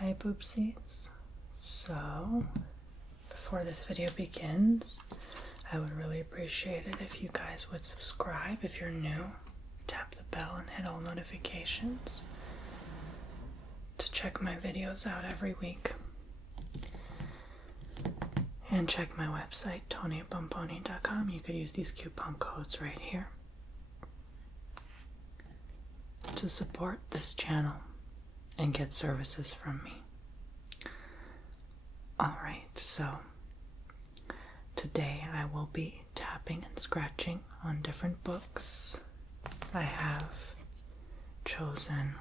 Hi Boopsies. So, before this video begins, I would really appreciate it if you guys would subscribe. If you're new, tap the bell and hit all notifications to check my videos out every week. And check my website, TonyBomboni.com. You could use these coupon codes right here to support this channel and get services from me. Alright, so today I will be tapping and scratching on different books. I have chosen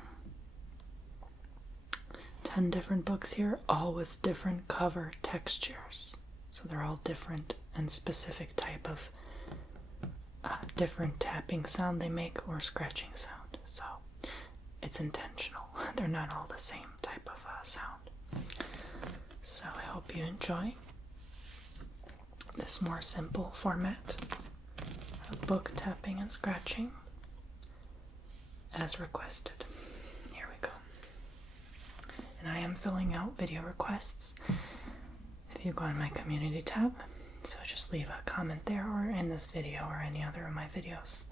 10 different books here, all with different cover textures. So they're all different and specific type of different tapping sound they make or scratching sound. So it's intentional. They're not all the same type of sound. So I hope you enjoy this more simple format of book tapping and scratching as requested. Here we go. And I am filling out video requests if you go on my community tab. So just leave a comment there or in this video or any other of my videos.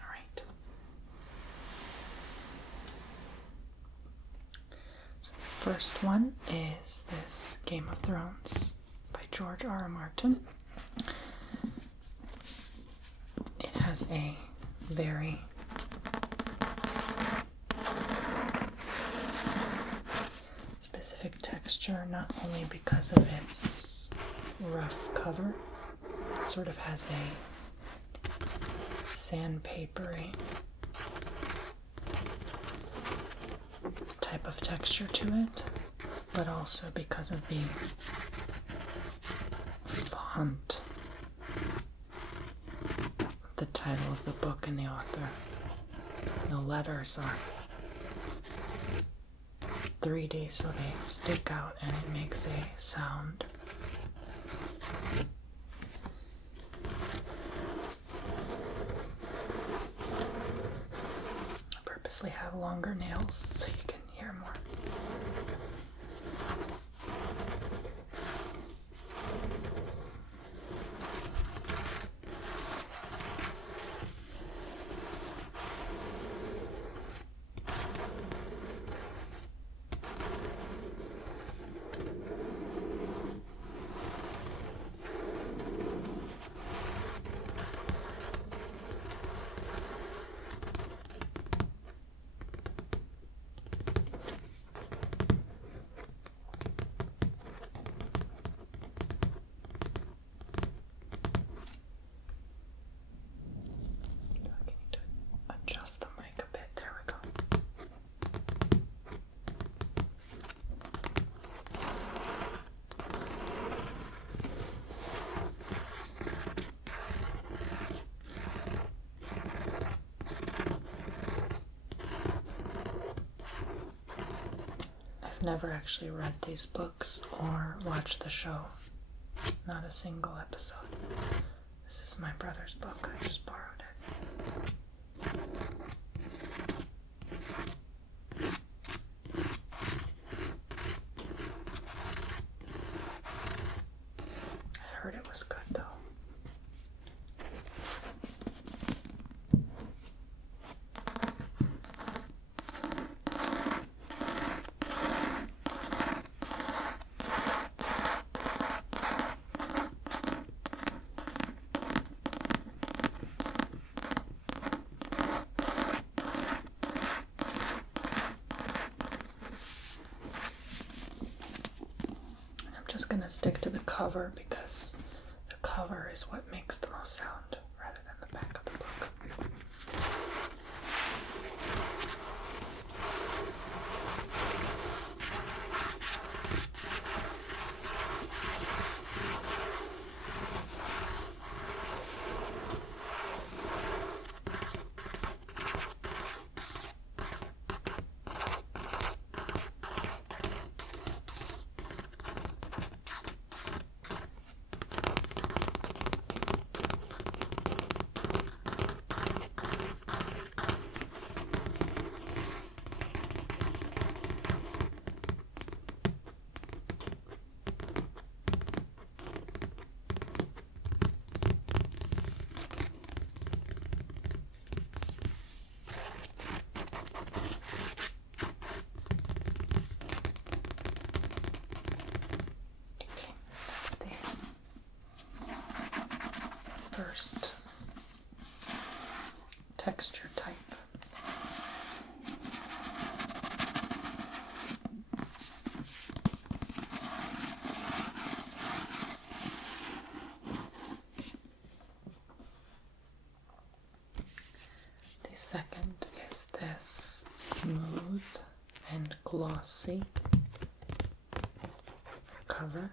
Alright. So the first one is this Game of Thrones by George R.R. Martin. It has a very specific texture, not only because of its rough cover, it sort of has a sandpapery type of texture to it, but also because of the font, the title of the book and the author. The letters are 3D, so they stick out and it makes a sound. I purposely have longer nails so you can hear more. Adjust the mic a bit. There we go. I've never actually read these books or watched the show. Not a single episode. This is my brother's book. I just borrowed it. I heard it was good though. Going to stick to the cover because the cover is what makes the most sound rather than the back of the book. first texture type. The second is this smooth and glossy cover.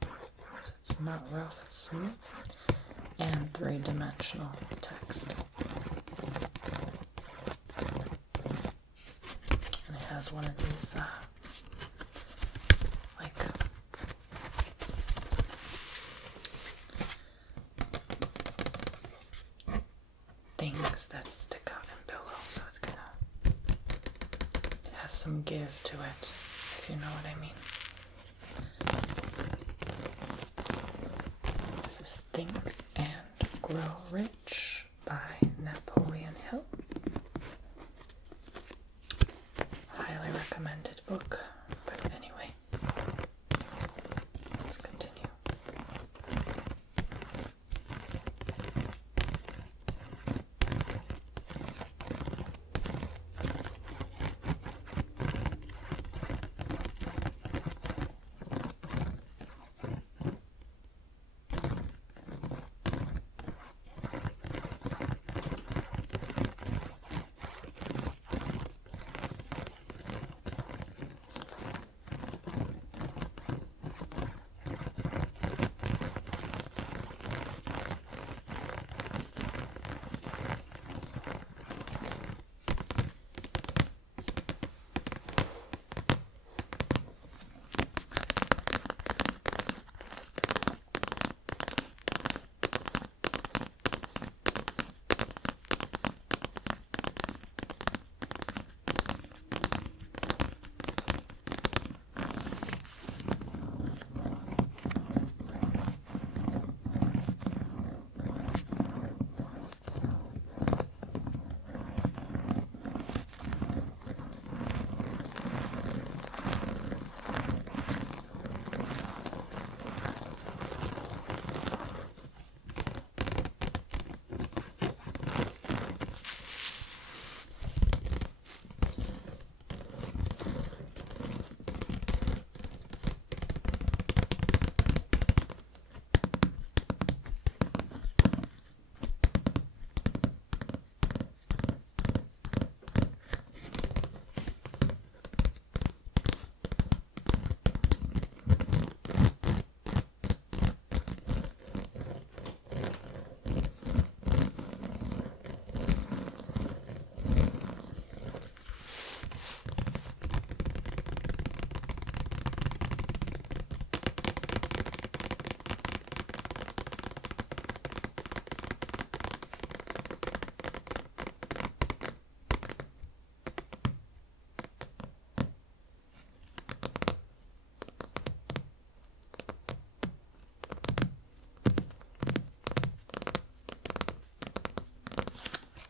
So it's not rough, it's smooth, and three-dimensional text. And it has one of these like things that stick out in pillow, so it's it has some give to it, if you know what I mean. This is Think and Grow Rich by Napoleon Hill. Highly recommended book, but anyway, let's continue.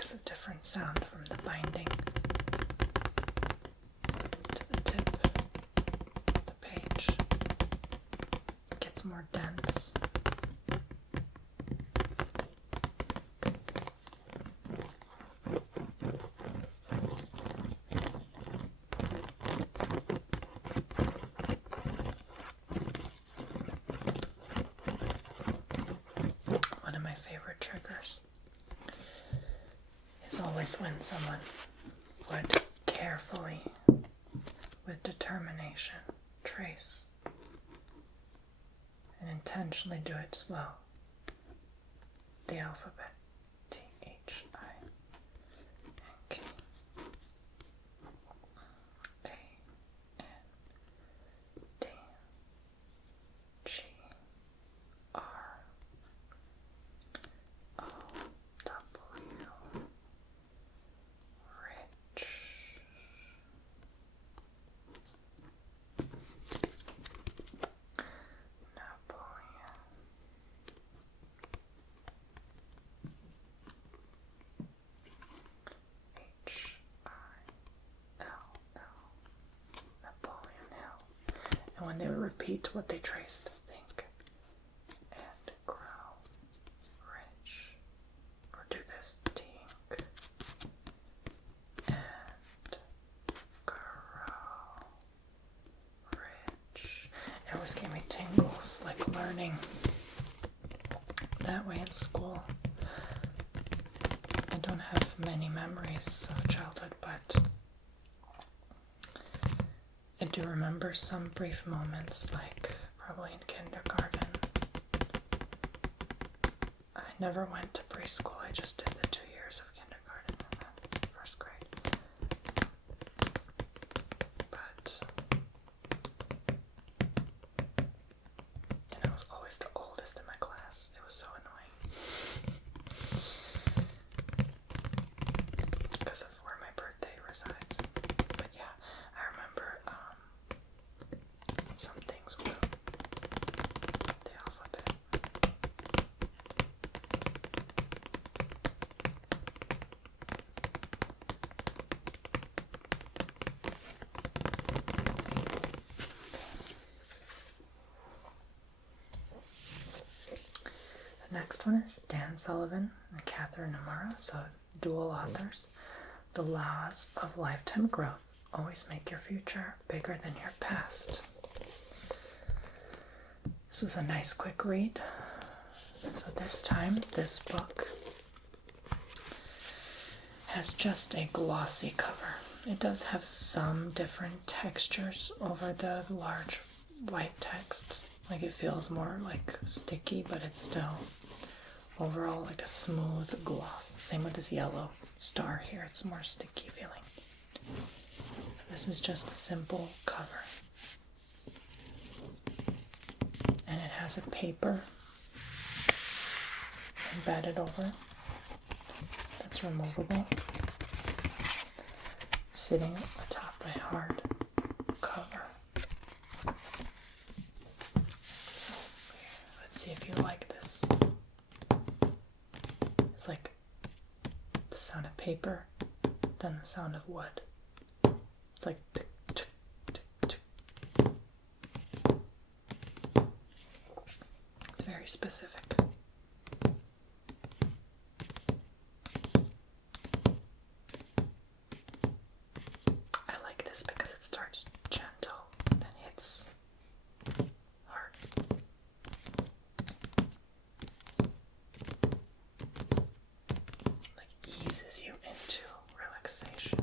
A different sound from the binding to the tip of the page. It gets more dense. One of my favorite triggers is always when someone would carefully, with determination, trace and intentionally do it slow. The alphabet T-H-I-N-K when they would repeat what they traced. Think and grow learning that way in school. I don't have many memories of childhood, but I do remember some brief moments, like probably in kindergarten. I never went to preschool, I just did the 2 years of kindergarten and then first grade. But, and I was always the oldest in my class. It was so annoying. Because of where my birthday resides. But yeah, I remember some things with the alphabet. The next one is Dan Sullivan and Catherine Amaro, so dual authors. The Laws of Lifetime Growth. Always make your future bigger than your past. This was a nice quick read. So this time, this book has just a glossy cover. It does have some different textures over the large white text. Like it feels more like sticky, but it's still overall like a smooth gloss. Same with this yellow star here. It's more sticky feeling. This is just a simple cover. And it has a paper embedded over that's removable, sitting atop a hard cover. So, let's see if you like this. It's like the sound of paper, then the sound of wood. It's like tick, tick, tick, tick. It's very specific. I like this because it starts gentle, then hits hard. Like eases you into relaxation.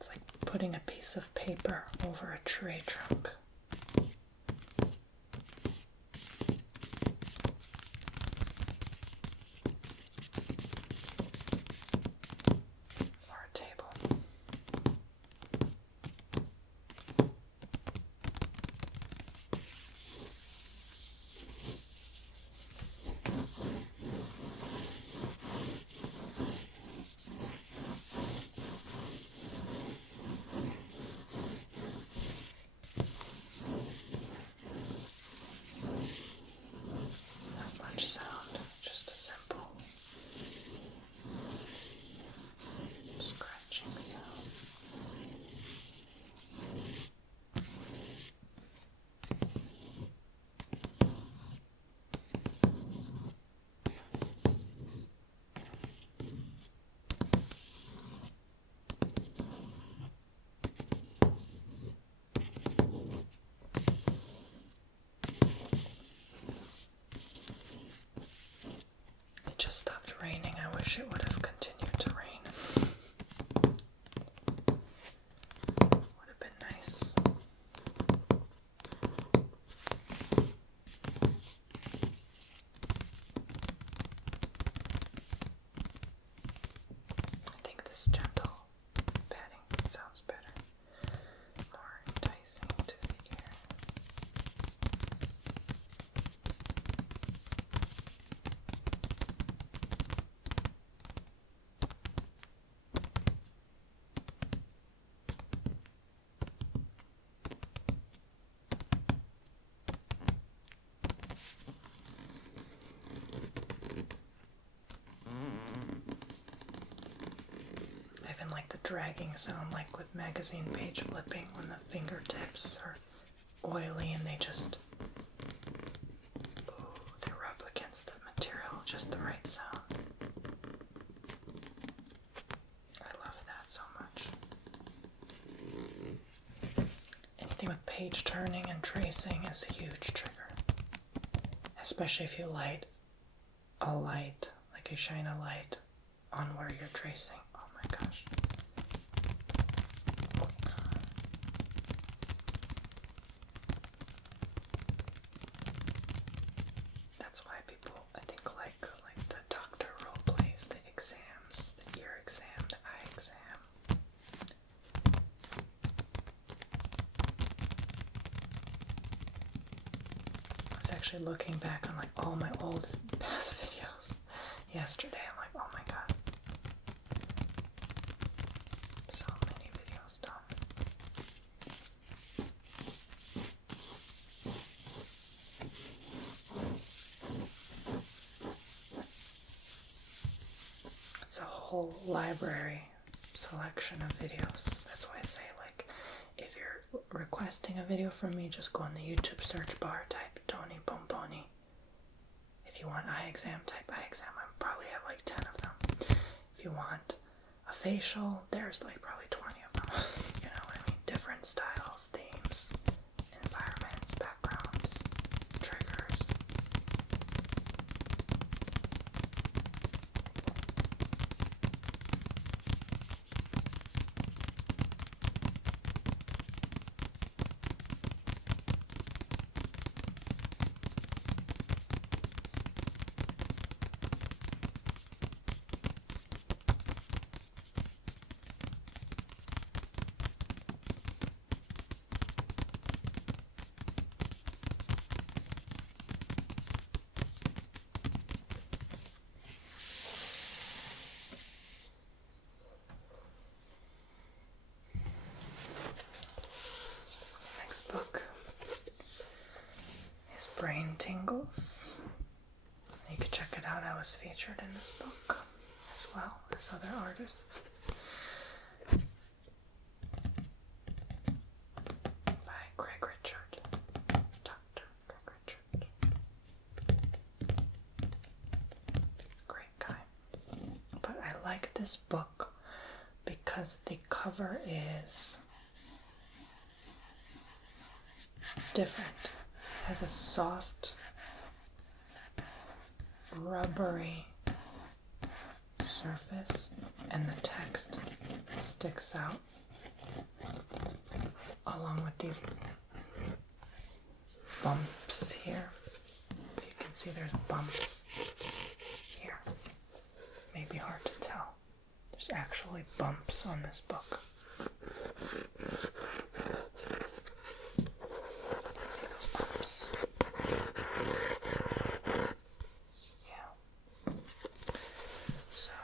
It's like putting a piece of paper over a tree trunk. Or a table. Not much sound, just a simple scratching sound. It just stopped raining. I wish it would have continued to rain. Would have been nice. I think this gentle patting sounds better. More enticing to the ear. I even like the dragging sound, like with magazine page flipping, when the fingertips are oily and they just, they rub against the material, just the right sound. I love that so much. Anything with page turning and tracing is a huge trigger. Especially if you light a light, like you shine a light on where you're tracing. Oh my gosh. That's why people, I think, like the doctor role plays, the exams, the ear exam, the eye exam. I was actually looking back on like all my old past videos yesterday. I'm like, oh my god. So many videos done. It's a whole library selection of videos. That's why I say, like, if you're requesting a video from me, just go in the YouTube search bar, type Tony Bomboni. If you want eye exam, type eye exam. I probably have like 10 of them. If you want a facial, there's like probably 20 of them. You know what I mean? Different styles, themes, environments, backgrounds, triggers. Book is Brain Tingles. You can check it out. I was featured in this book as well as other artists. By Greg Richard, Dr. Greg Richard. Great guy. But I like this book because the cover is different. It has a soft, rubbery surface, and the text sticks out along with these bumps here. You can see there's bumps here. Maybe hard to tell. There's actually bumps on this book. See those bumps? Yeah. So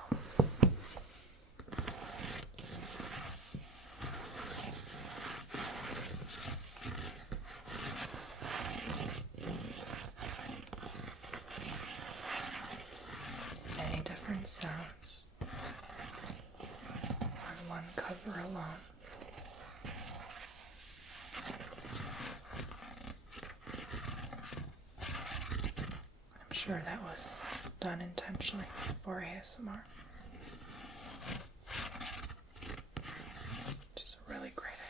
many different sounds on one cover alone. Sure, that was done intentionally for ASMR. Just a really great idea.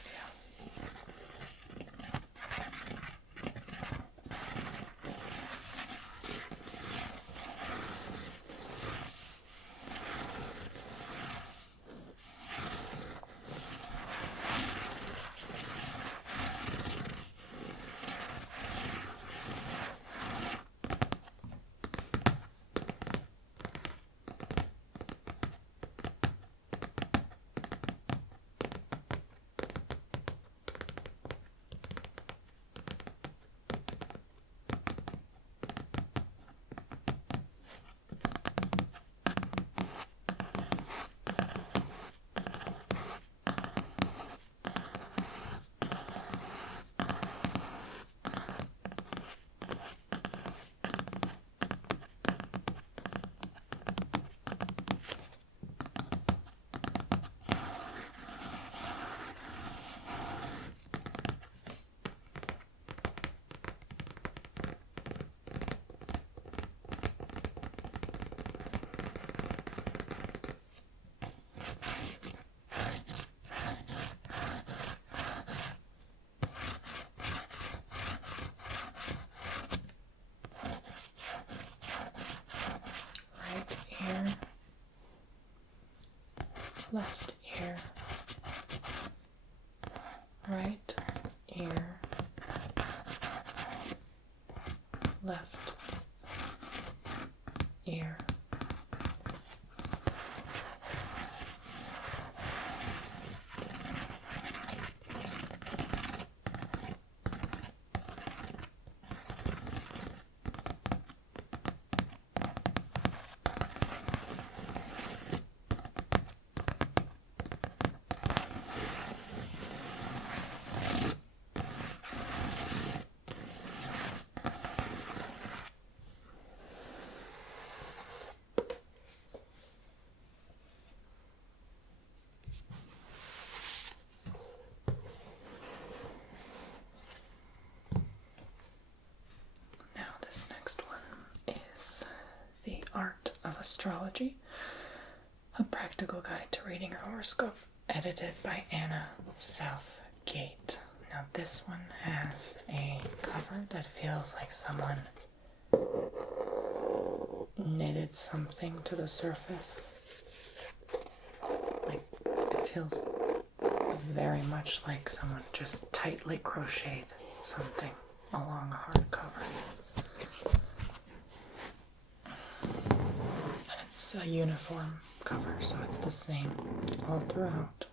left ear, right ear, left ear. This next one is The Art of Astrology, a practical guide to reading your horoscope, edited by Anna Southgate. Now this one has a cover that feels like someone knitted something to the surface. Like, it feels very much like someone just tightly crocheted something along a hardcover. And it's a uniform cover, so it's the same all throughout.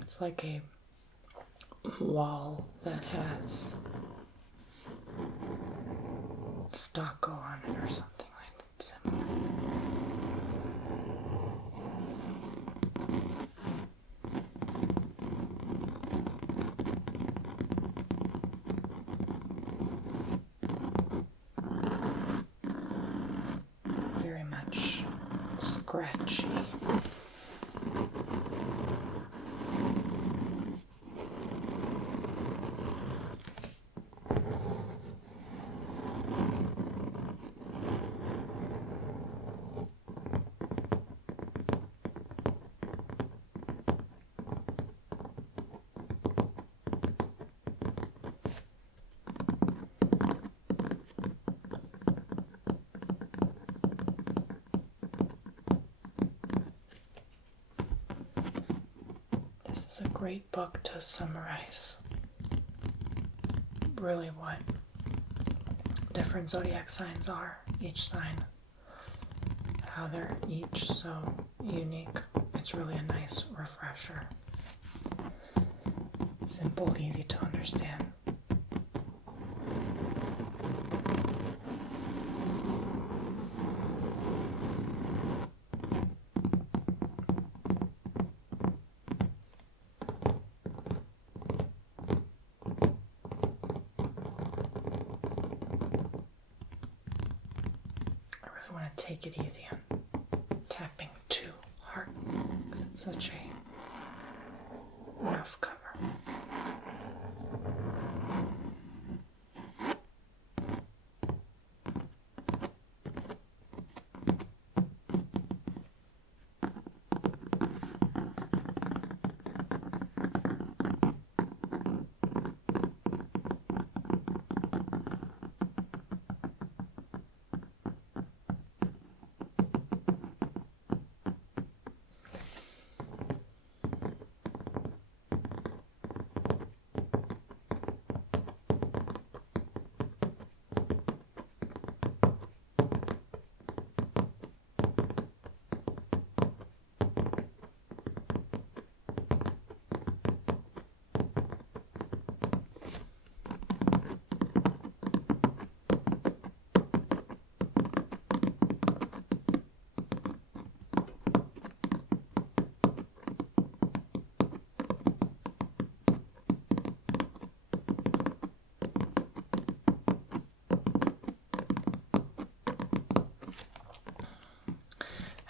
It's like a wall that has stucco on it or something like that similar. Very much scratchy. This is a great book to summarize really what different zodiac signs are, each sign, how they're each so unique. It's really a nice refresher. Simple, easy to understand. I want to take it easy on tapping too hard because it's such a rough cover.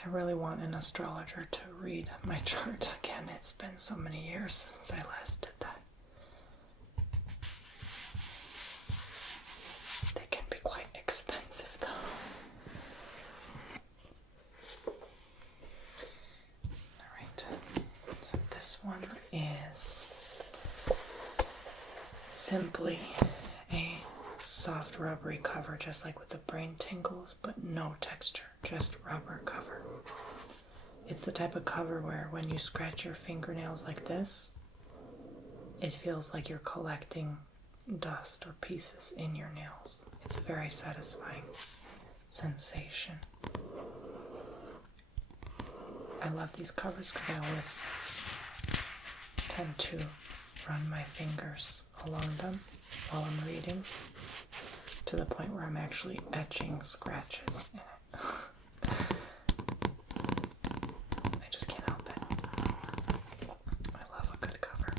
I really want an astrologer to read my chart again. It's been so many years since I last did that. They can be quite expensive though. Alright, so this one is simply a soft rubbery cover, just like with the brain tingles, but no texture, just rubber cover. It's the type of cover where when you scratch your fingernails like this, it feels like you're collecting dust or pieces in your nails. It's a very satisfying sensation. I love these covers because I always tend to run my fingers along them while I'm reading, to the point where I'm actually etching scratches in it. I just can't help it. I love a good cover.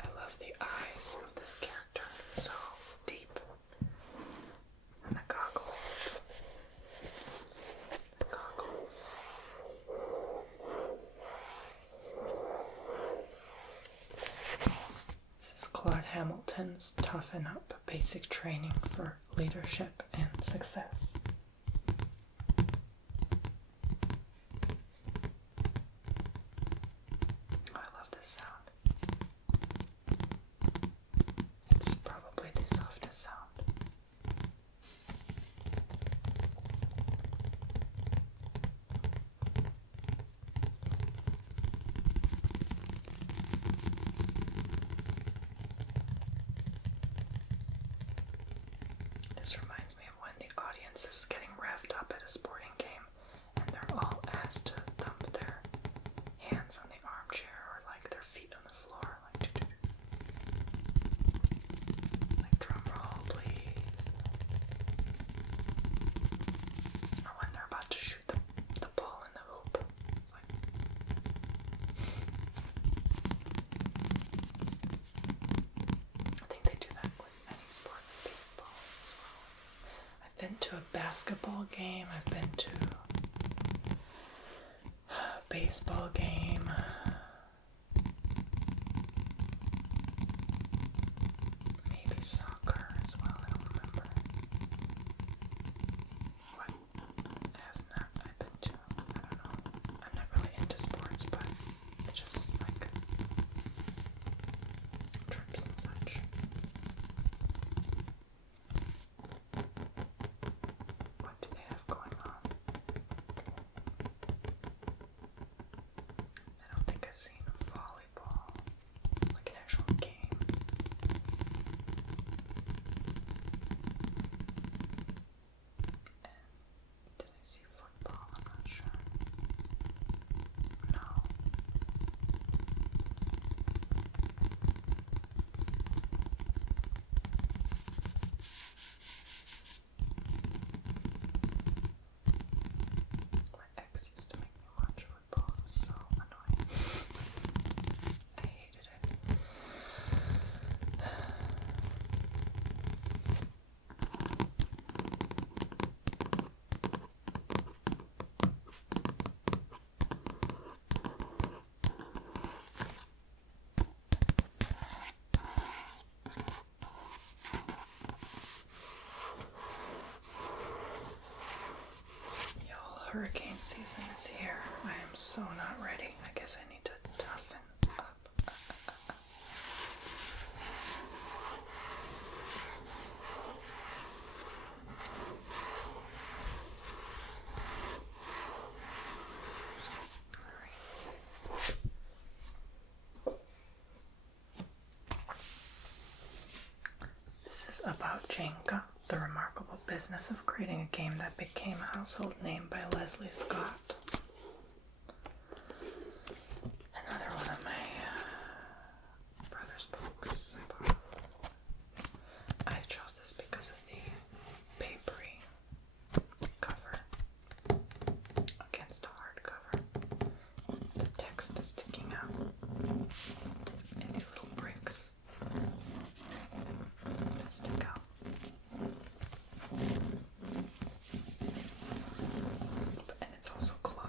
I love the eyes of this character, so deep. And the goggles. The goggles. This is Claude Hamilton's Toughen Up, Basic Training for Leadership and Success. Oh, I love this sound. It's probably the softest sound. This reminds me of when the audience is getting revved up at a sporting game and they're all asked to thump their hands on the armchair or like their feet on the floor, like drum roll please. Or when they're about to shoot the ball in the hoop. It's like I think they do that with any sport, like baseball as well. I've been to a basketball game, I've been to a baseball game, maybe soccer as well, I don't remember. What I've been to, I don't know. I'm not really into sports, but it's just like trips and such. What do they have going on? I don't think I've seen volleyball, like an actual game. And did I see football? I'm not sure. No. My ex used to make me watch football. It was so annoying. I hated it. Y'all, hurricane season is here. I am so not ready. I guess I need to toughen up. This is about Jenga, the remarkable business of creating a game that became a household name by Leslie Scott. Another one of my brother's books I bought. I chose this because of the papery cover against a hardcover. The text is sticking out in these little bricks that stick out. And it's also closed.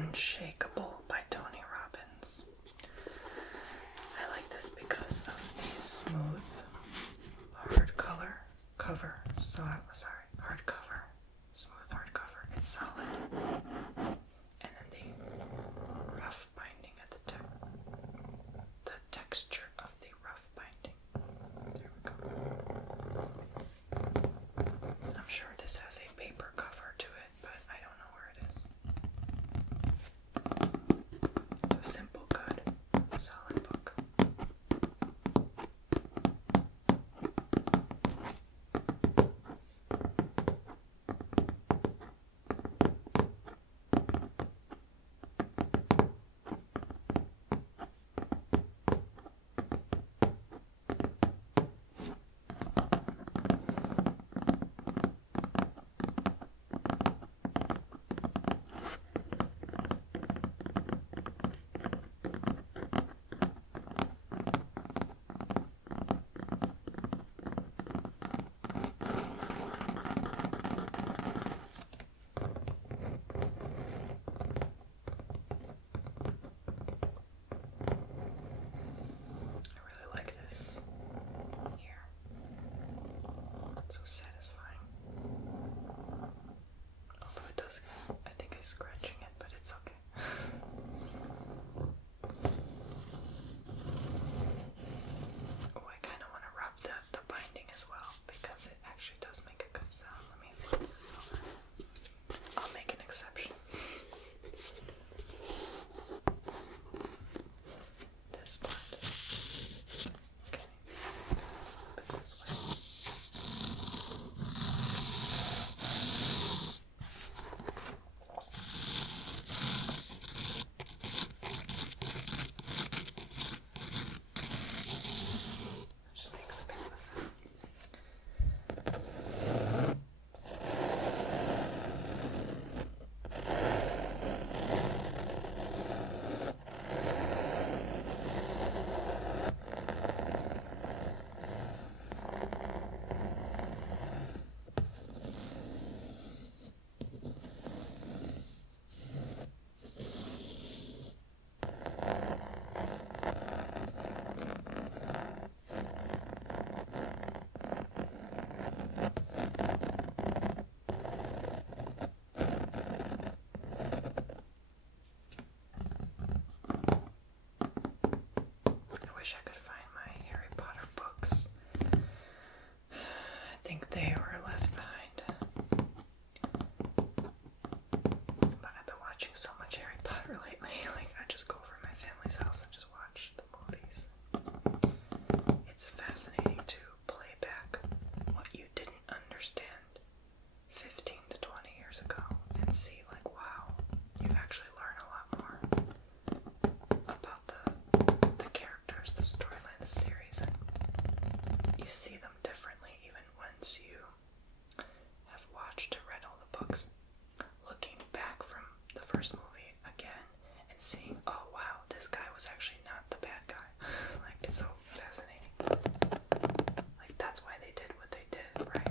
Unshakable by Tony Robbins. I like this because of the smooth hardcover. Hardcover. Smooth hardcover. It's solid. And then the rough binding at the texture of the rough binding. There we go. I'm sure this has a paper cover to it, but I don't know where it is. It's a simple, good, solid book. Satisfying. Although it does, I think I'm scratching it, but it's okay. Oh, I kind of want to rub the binding as well, because it actually does make a good sound. Let me flip this over. I'll make an exception. This part. Okay. Put this way. Wish I could find my Harry Potter books. I think they were left behind. But I've been watching so much Harry Potter lately. Like, I just go over to my family's house and just watch the movies. It's fascinating to play back what you didn't understand 15 to 20 years ago and see, like, wow, you actually learn a lot more about the characters, the storyline, the series, and you see them differently even once you have watched or read all the books. Looking back from the first movie again and seeing, oh wow, this guy was actually not the bad guy. Like, it's so fascinating. Like, that's why they did what they did, right?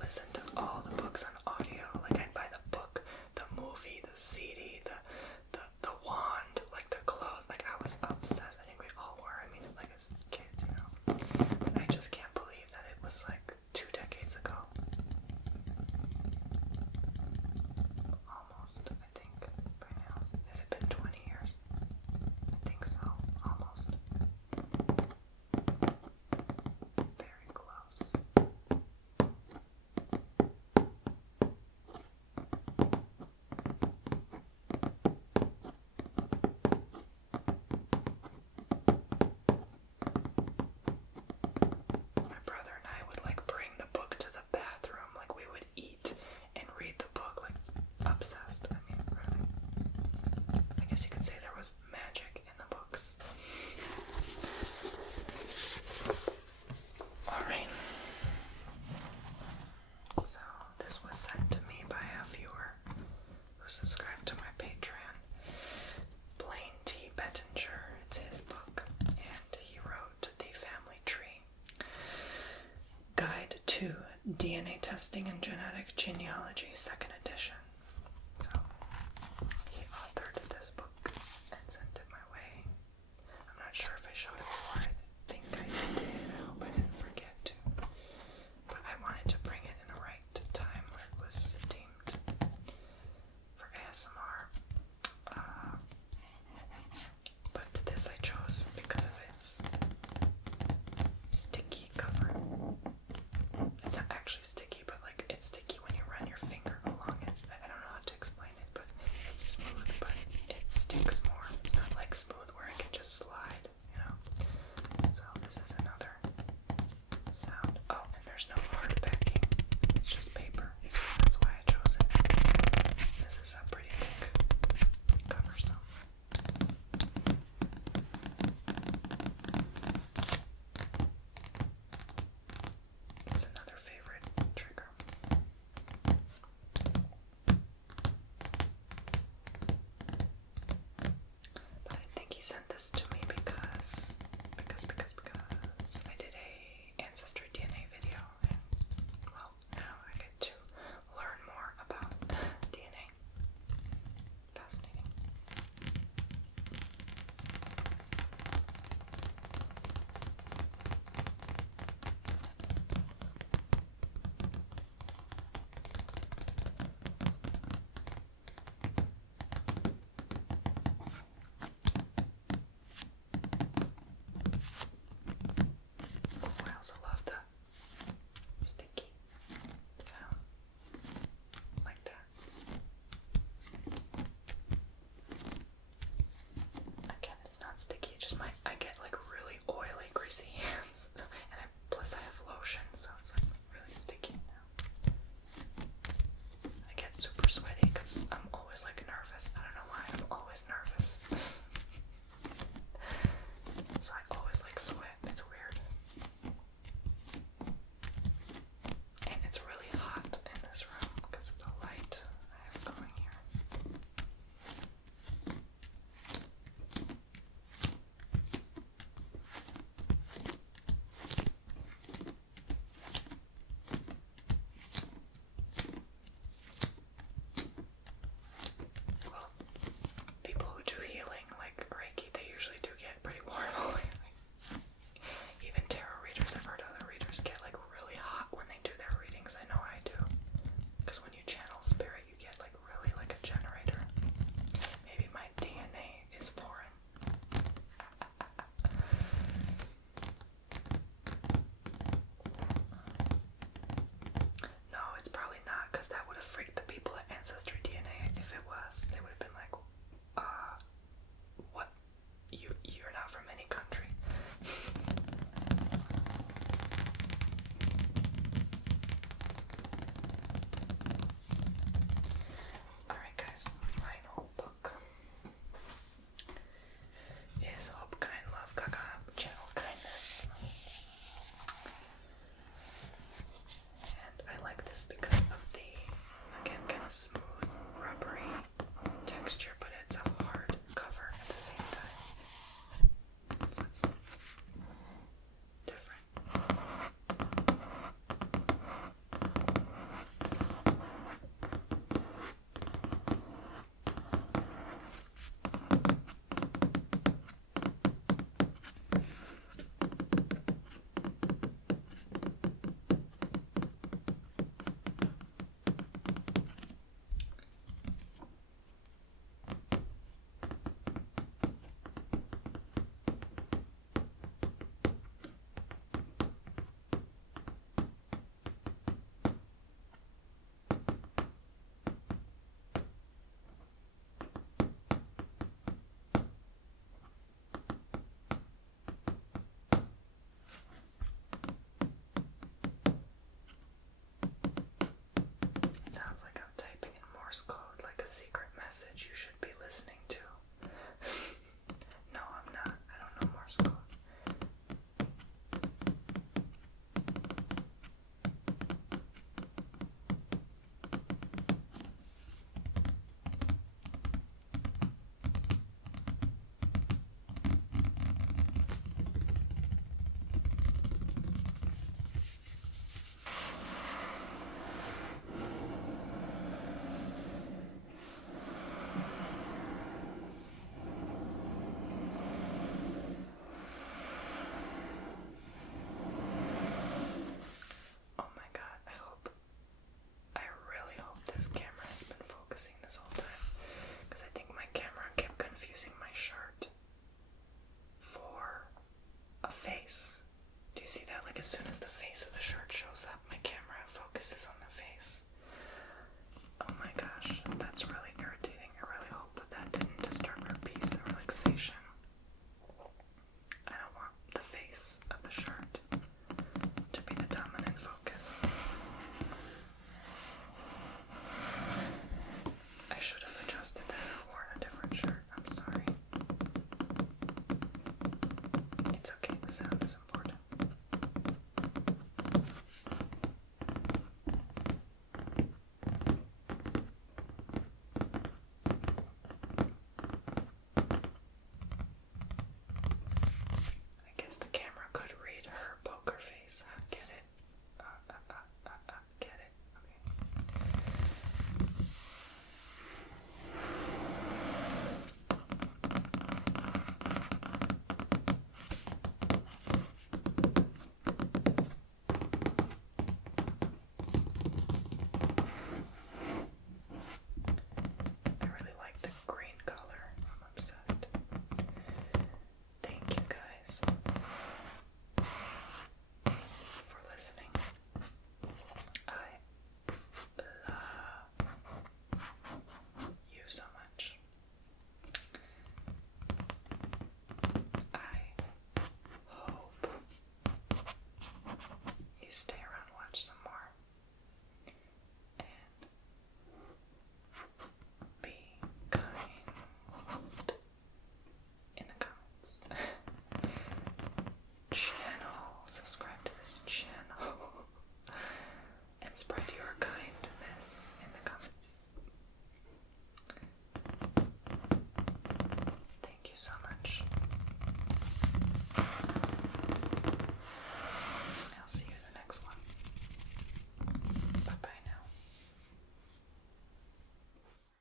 Listen to all the books on audio. Like, I'd buy the book, the movie, the CD, the wand, like the clothes. Like, I was obsessed. I think we all were. I mean, like, as kids, you know. But I just can't believe that it was like 2 decades ago. Almost, I think, by now. Has it been 20 years? I think so. Almost. Very close. Obsessed. I mean, really. I guess you could say there was magic in the books. Alright. Investing in Genetic Genealogy, 2nd edition. So, he authored this book and sent it my way. I'm not sure if I showed it before. I think I did. I hope I didn't forget to. But I wanted to bring it in a right time where it was deemed for ASMR. But this I chose because of its sticky cover. It's not actually sticky, but like it's sticky when you run your finger along it. I don't know how to explain it, but it's smooth, but it sticks more.